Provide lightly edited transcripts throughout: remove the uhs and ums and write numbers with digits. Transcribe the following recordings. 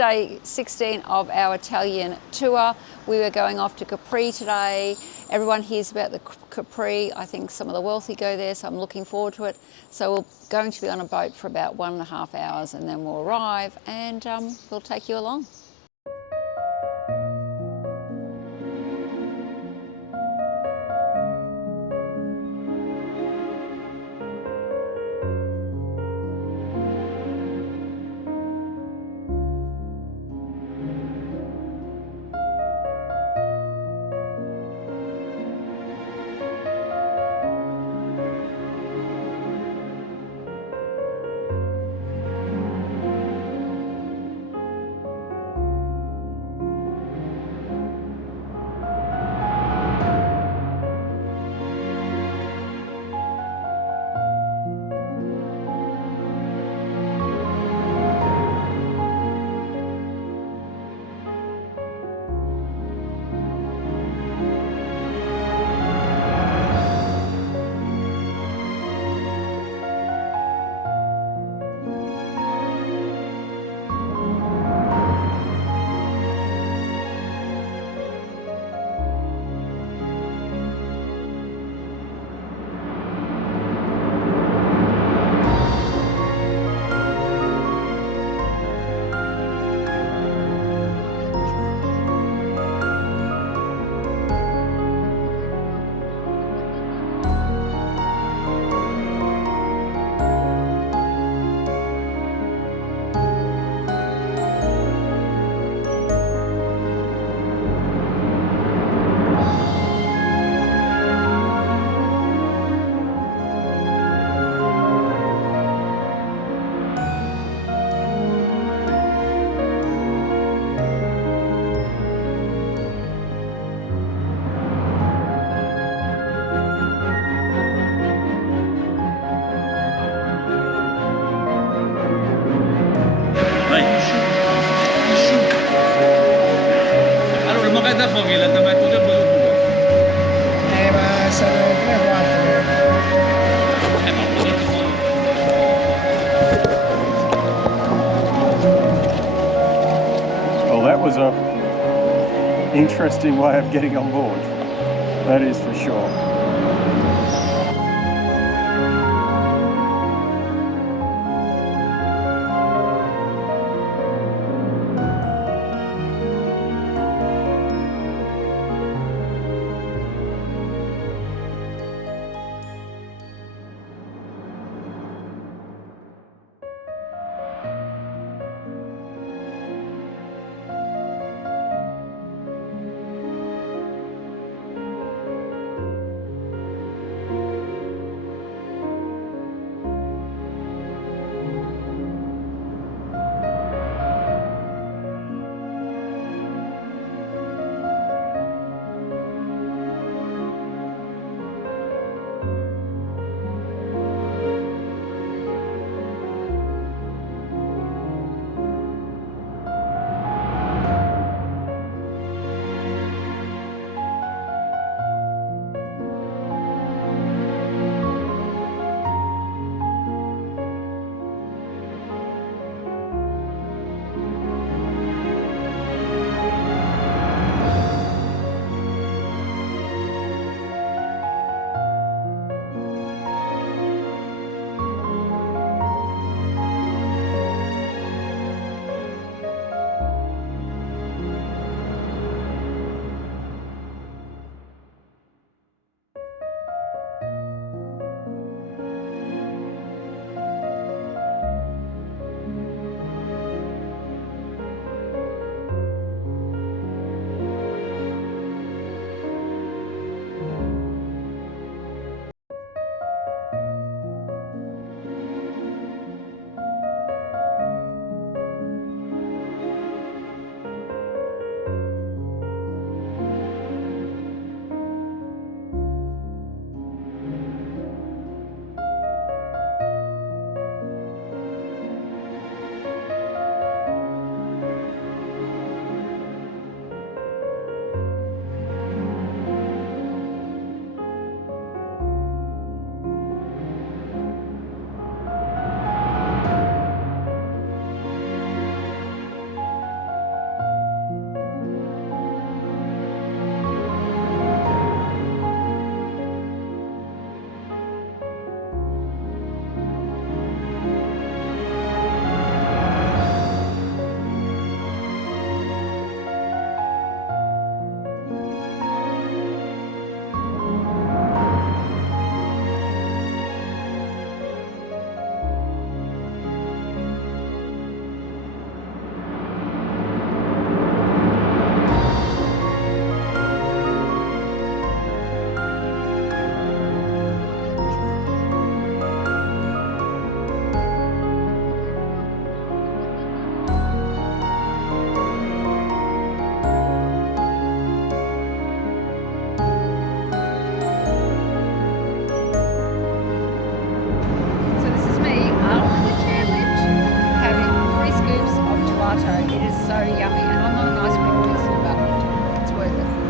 day 16 of our Italian tour. We were going off to Capri today. Everyone hears about the Capri. I think some of the wealthy go there, so I'm looking forward to it. So we're going to be on a boat for about 1.5 hours and then we'll arrive and we'll take you along. Well, that was a interesting way of getting on board, that is for sure. gelato. It is so yummy, and I'm not an ice cream person, but it's worth it.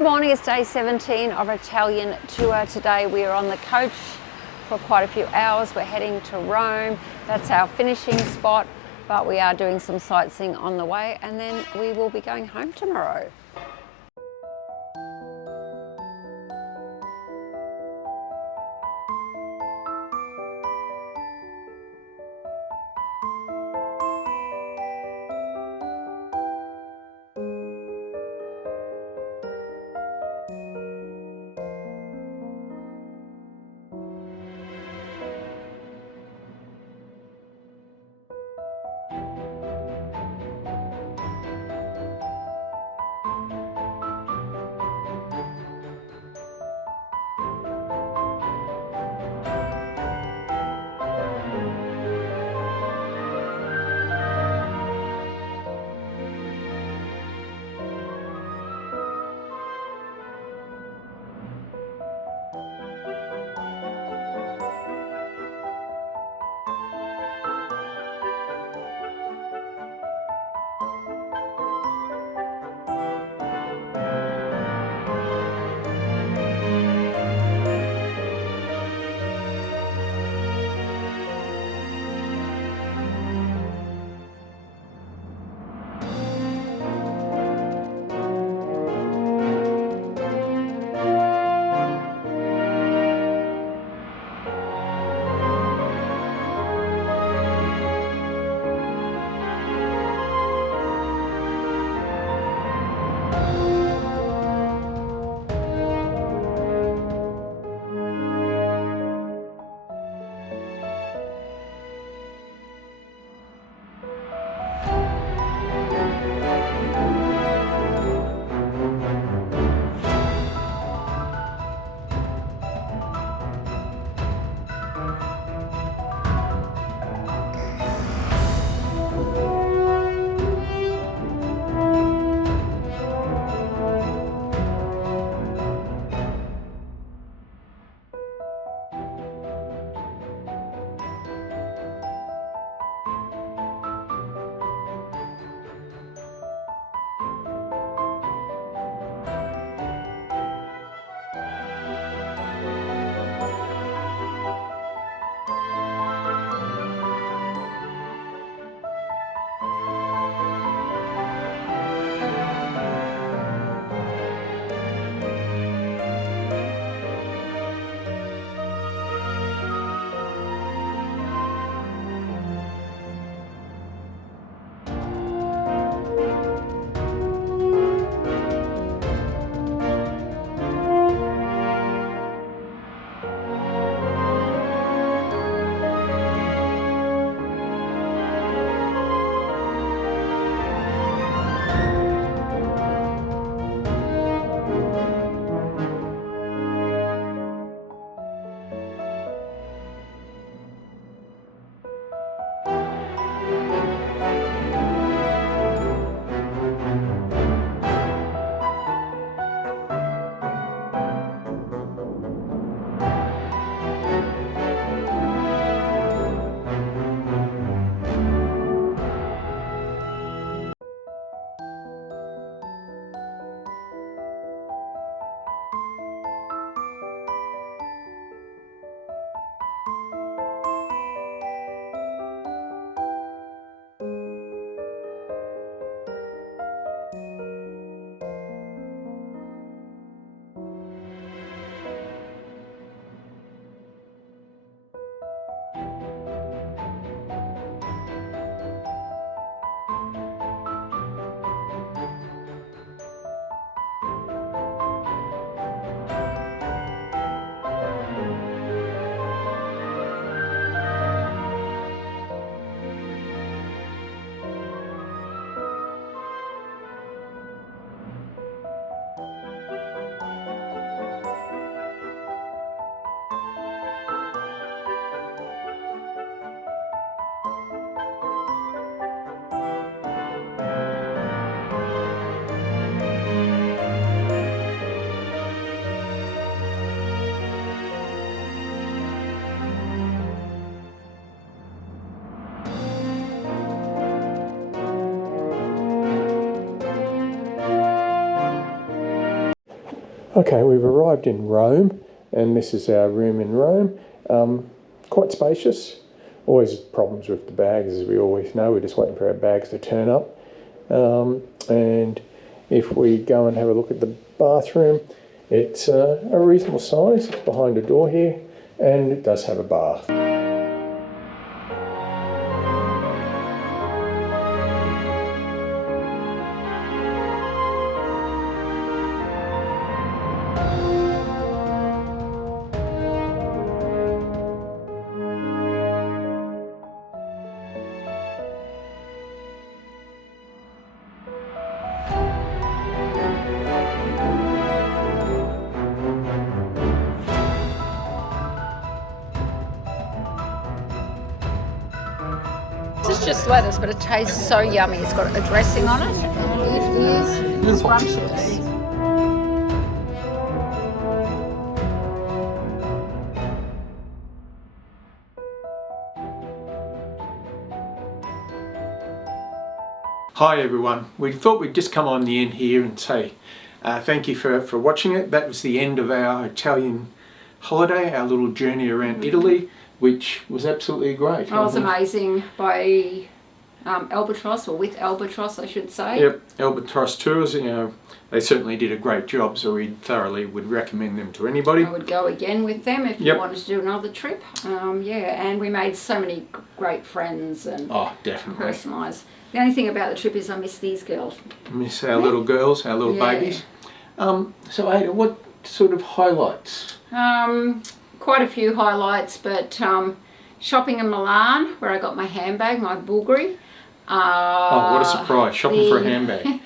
Good morning, it's day 17 of our Italian tour. Today we are on the coach for quite a few hours. We're heading to Rome. That's our finishing spot, but we are doing some sightseeing on the way, and then we will be going home tomorrow. Okay, we've arrived in Rome, and this is our room in Rome. Quite spacious. Always problems with the bags, as we always know. We're just waiting for our bags to turn up. And if we go and have a look at the bathroom, it's a reasonable size. It's behind a door here, and it does have a bath. This is just lettuce, but it tastes so yummy. It's got a dressing on it. It is scrumptious. Hi everyone, we thought we'd just come on the end here and say thank you for watching it. That was the end of our Italian holiday, our little journey around Italy, which was absolutely great. Oh, it was amazing by Albatross, or with Albatross I should say. Yep, Albatross Tours, you know, they certainly did a great job, so we thoroughly would recommend them to anybody. I would go again with them if you wanted to do another trip. Yeah, and we made so many great friends and definitely personalised. The only thing about the trip is I miss these girls. Miss our little girls, our little babies. So Ada, what sort of highlights? Quite a few highlights, but shopping in Milan, where I got my handbag, my Bulgari. Oh, what a surprise, shopping for a handbag.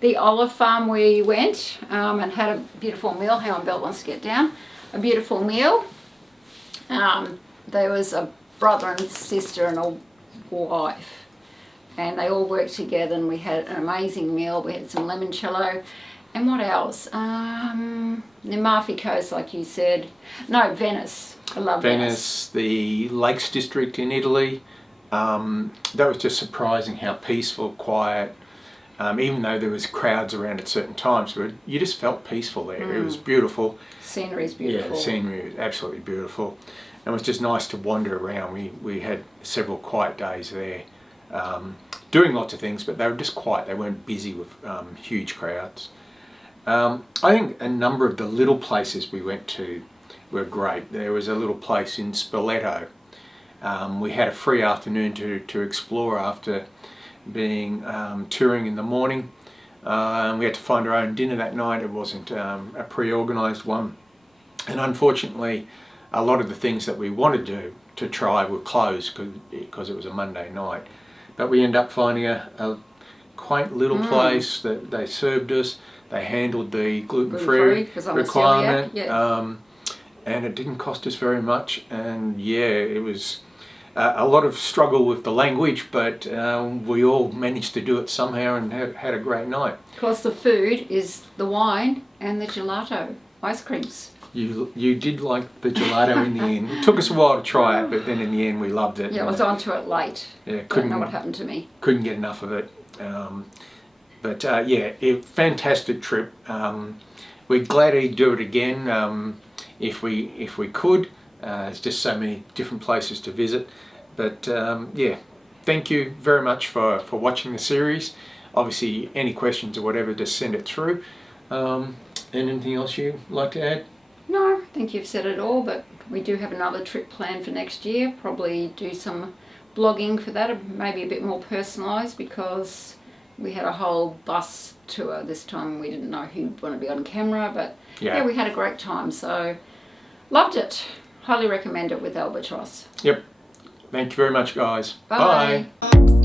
The olive farm where you went and had a beautiful meal. Hang on, Belt wants to get down. A beautiful meal. There was a brother and sister and a wife. And they all worked together and we had an amazing meal. We had some limoncello. And what else? The Amalfi Coast, like you said. No, Venice. I love Venice. The Lakes District in Italy. That was just surprising how peaceful, quiet, even though there was crowds around at certain times, but you just felt peaceful there. It was beautiful. Scenery is beautiful. Yeah, the scenery was absolutely beautiful. And it was just nice to wander around. We had several quiet days there, doing lots of things, but they were just quiet. They weren't busy with huge crowds. I think a number of the little places we went to were great. There was a little place in Spoleto. We had a free afternoon to explore after being touring in the morning. We had to find our own dinner that night. It wasn't a pre-organised one. And unfortunately, a lot of the things that we wanted to try were closed because it was a Monday night. But we ended up finding a quaint little place that they served us. They handled the gluten-free requirement, and it didn't cost us very much. And yeah, it was a lot of struggle with the language, but we all managed to do it somehow and had a great night. Of course, the food is the wine and the gelato, ice creams. You did like the gelato in the end. It took us a while to try it, but then in the end we loved it. Yeah, I was onto it late. Yeah, don't know what happened to me. Couldn't get enough of it. Yeah, fantastic trip. We're glad he'd do it again if we could. There's just so many different places to visit. But yeah, thank you very much for watching the series. Obviously, any questions or whatever, just send it through. Anything else you'd like to add? No, I think you've said it all, but we do have another trip planned for next year. Probably do some blogging for that, maybe a bit more personalised, because we had a whole bus tour this time. We didn't know who'd want to be on camera, but yeah, we had a great time. So loved it. Highly recommend it with Albatross. Yep. Thank you very much, guys. Bye. Bye.